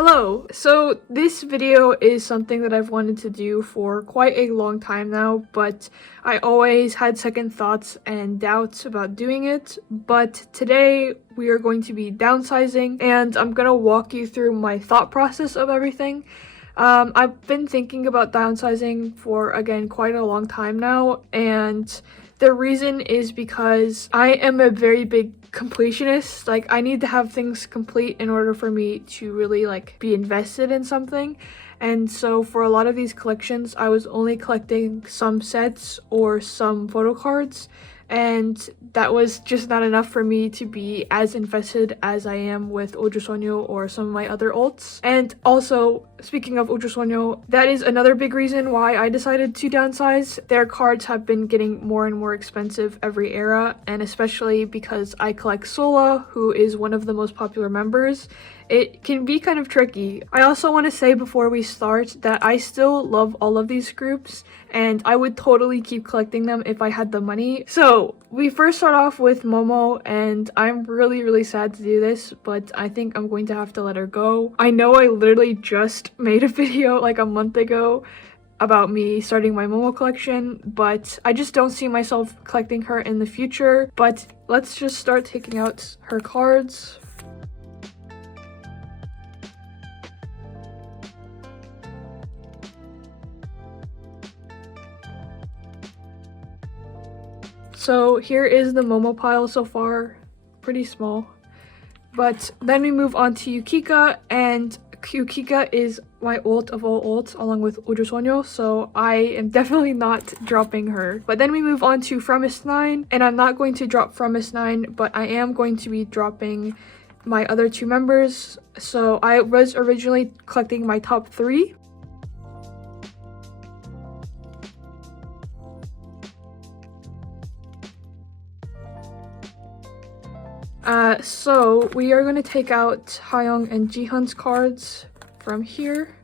Hello! So this video is something that I've wanted to do for quite a long time now, but I always had second thoughts and doubts about doing it. But today we are going to be downsizing, and I'm gonna walk you through my thought process of everything. I've been thinking about downsizing for, again, quite a long time now, and the reason is because I am a very big completionist. Like, I need to have things complete in order for me to really be invested in something. And so for a lot of these collections, I was only collecting some sets or some photo cards, and that was just not enough for me to be as invested as I am with Ojusonyo or some of my other alts. And also, speaking of Ojusonyo, that is another big reason why I decided to downsize. Their cards have been getting more and more expensive every era, and especially because I collect Sola, who is one of the most popular members, it can be kind of tricky. I also want to say before we start that I still love all of these groups, and I would totally keep collecting them if I had the money. So we first start off with Momo, and I'm really sad to do this, but I think I'm going to have to let her go. I know I literally just made a video like a month ago about me starting my Momo collection, but I just don't see myself collecting her in the future. But let's just start taking out her cards. So here is the Momo pile so far, pretty small. But then we move on to Yukika, and Yukika is my ult of all ults along with Ojusonyo, so I am definitely not dropping her. But then we move on to Fremis 9, and I'm not going to drop Fremis 9, but I am going to be dropping my other two members. So I was originally collecting my top 3. So we are going to take out Hayoung and Jihan's cards from here.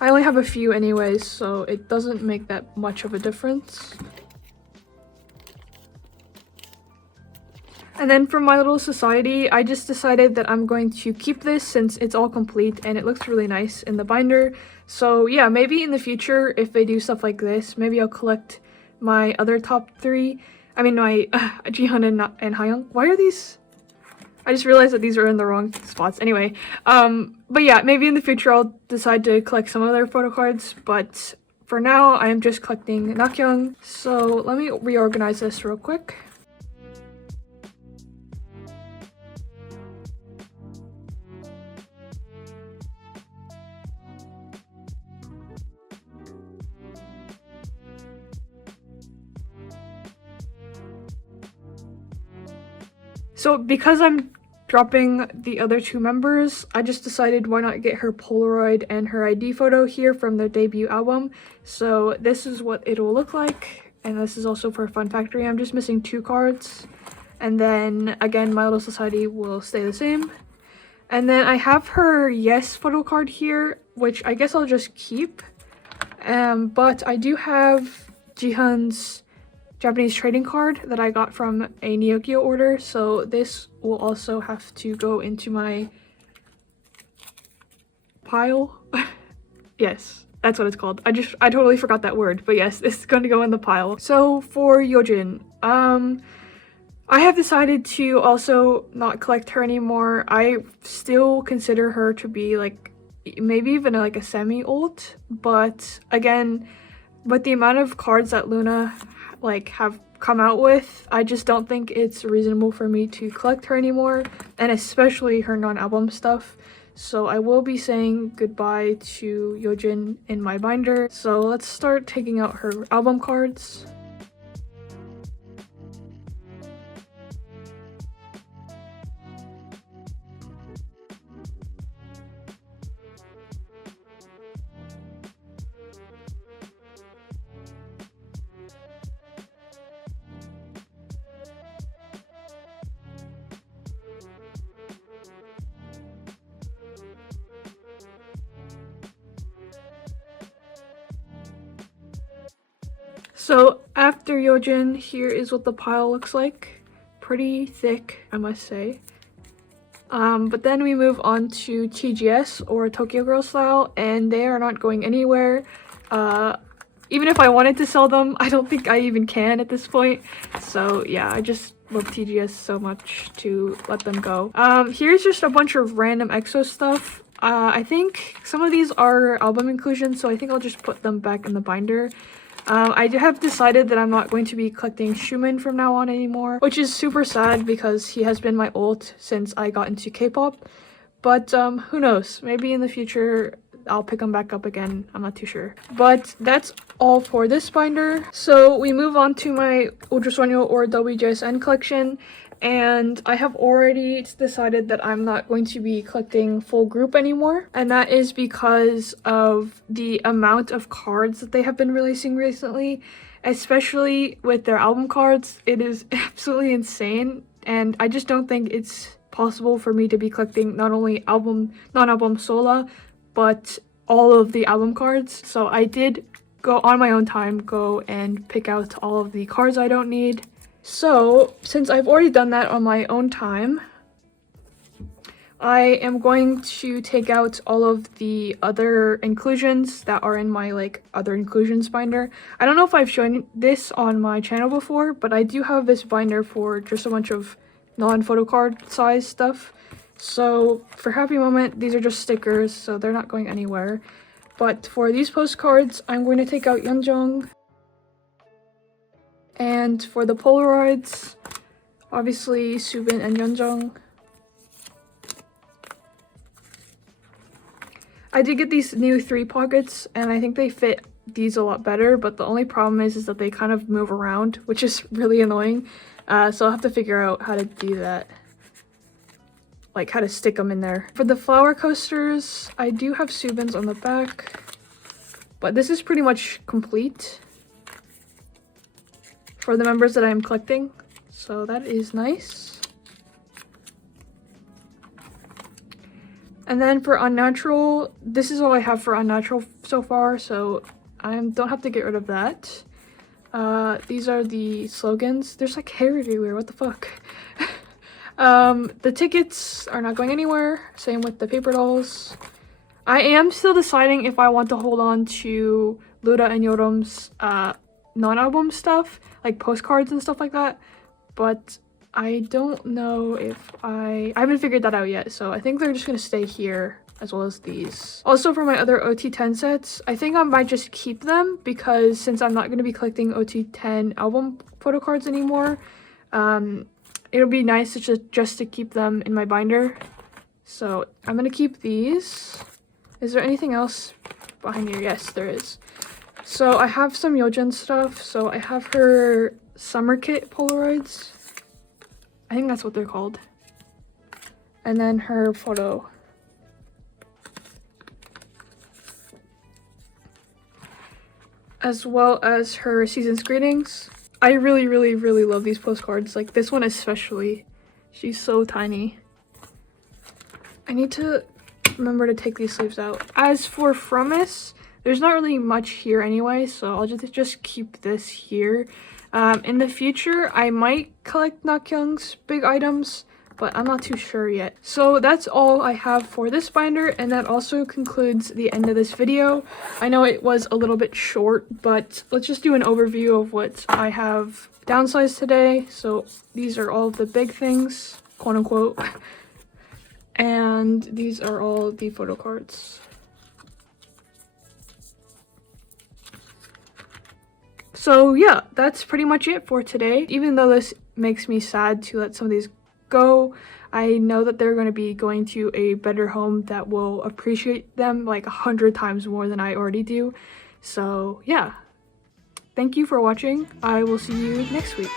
I only have a few anyways, so it doesn't make that much of a difference. And then for my little society, I just decided that I'm going to keep this since it's all complete and it looks really nice in the binder. So yeah, maybe in the future, if they do stuff like this, maybe I'll collect my other top 3. I mean, my Jihan and Hayoung. Why are these? I just realized that these are in the wrong spots. Anyway, but yeah, maybe in the future I'll decide to collect some of their photo cards. But for now, I am just collecting Nakyoung. So let me reorganize this real quick. So because I'm dropping the other two members, I just decided why not get her Polaroid and her ID photo here from their debut album. So this is what it will look like, and this is also for Fun Factory. I'm just missing 2 cards, and then again my little society will stay the same. And then I have her Yes photo card here, which I guess I'll just keep. But I do have Jihan's Japanese trading card that I got from a Neokyo order, so this will also have to go into my pile. Yes, that's what it's called. I totally forgot that word, but yes, this is going to go in the pile. So for Yojin, I have decided to also not collect her anymore. I still consider her to be maybe even a semi-ult, but again, with the amount of cards that Luna have come out with, I just don't think it's reasonable for me to collect her anymore, and especially her non-album stuff. So I will be saying goodbye to Yojin in my binder. So let's start taking out her album cards. So after Yojin, here is what the pile looks like. Pretty thick, I must say. But then we move on to TGS, or Tokyo Girl Style, and they are not going anywhere. Even if I wanted to sell them, I don't think I even can at this point. So yeah, I just love TGS so much to let them go. Here's just a bunch of random EXO stuff. I think some of these are album inclusions, so I think I'll just put them back in the binder. I have decided that I'm not going to be collecting Schumann from now on anymore, which is super sad because he has been my ult since I got into K-pop. But who knows, maybe in the future I'll pick them back up again. I'm not too sure. But that's all for this binder. So we move on to my Ultra Sonyo or WJSN collection. And I have already decided that I'm not going to be collecting full group anymore. And that is because of the amount of cards that they have been releasing recently. Especially with their album cards. It is absolutely insane. And I just don't think it's possible for me to be collecting not only non-album Sola, but all of the album cards. So I did go on my own time, go and pick out all of the cards I don't need. So since I've already done that on my own time, I am going to take out all of the other inclusions that are in my other inclusions binder. I don't know if I've shown this on my channel before, but I do have this binder for just a bunch of non-photocard size stuff. So for Happy Moment, these are just stickers, so they're not going anywhere. But for these postcards, I'm going to take out Yeonjung. And for the Polaroids, obviously Soobin and Yeonjung. I did get these new 3 pockets, and I think they fit these a lot better, but the only problem is that they kind of move around, which is really annoying. So I'll have to figure out how to do that. Like how to stick them in there. For the flower coasters, I do have Soobin's on the back, but this is pretty much complete for the members that I'm collecting, so that is nice. And then for Unnatural, this is all I have for Unnatural so far, so I don't have to get rid of that. These are the slogans. There's like hair everywhere, what the fuck? The tickets are not going anywhere. Same with the paper dolls. I am still deciding if I want to hold on to Luda and Yorum's non-album stuff, like postcards and stuff like that. But I don't know if I haven't figured that out yet. So I think they're just gonna stay here as well as these. Also for my other OT10 sets, I think I might just keep them because since I'm not gonna be collecting OT10 album photocards anymore, it'll be nice to just to keep them in my binder. So I'm gonna keep these. Is there anything else behind here? Yes, there is. So I have some Yojin stuff. So I have her summer kit Polaroids. I think that's what they're called. And then her photo. As well as her season's greetings. I really, really, really love these postcards. Like this one especially. She's so tiny. I need to remember to take these sleeves out. As for Frumis, there's not really much here anyway, so I'll just keep this here. In the future, I might collect Nakyoung's big items, but I'm not too sure yet. So that's all I have for this binder, and that also concludes the end of this video. I know it was a little bit short, but let's just do an overview of what I have downsized today. So these are all of the big things, quote unquote, and these are all the photo cards. So yeah, that's pretty much it for today. Even though this makes me sad to let some of these go, I know that they're going to be going to a better home that will appreciate them like 100 times more than I already do. So yeah, thank you for watching. I will see you next week.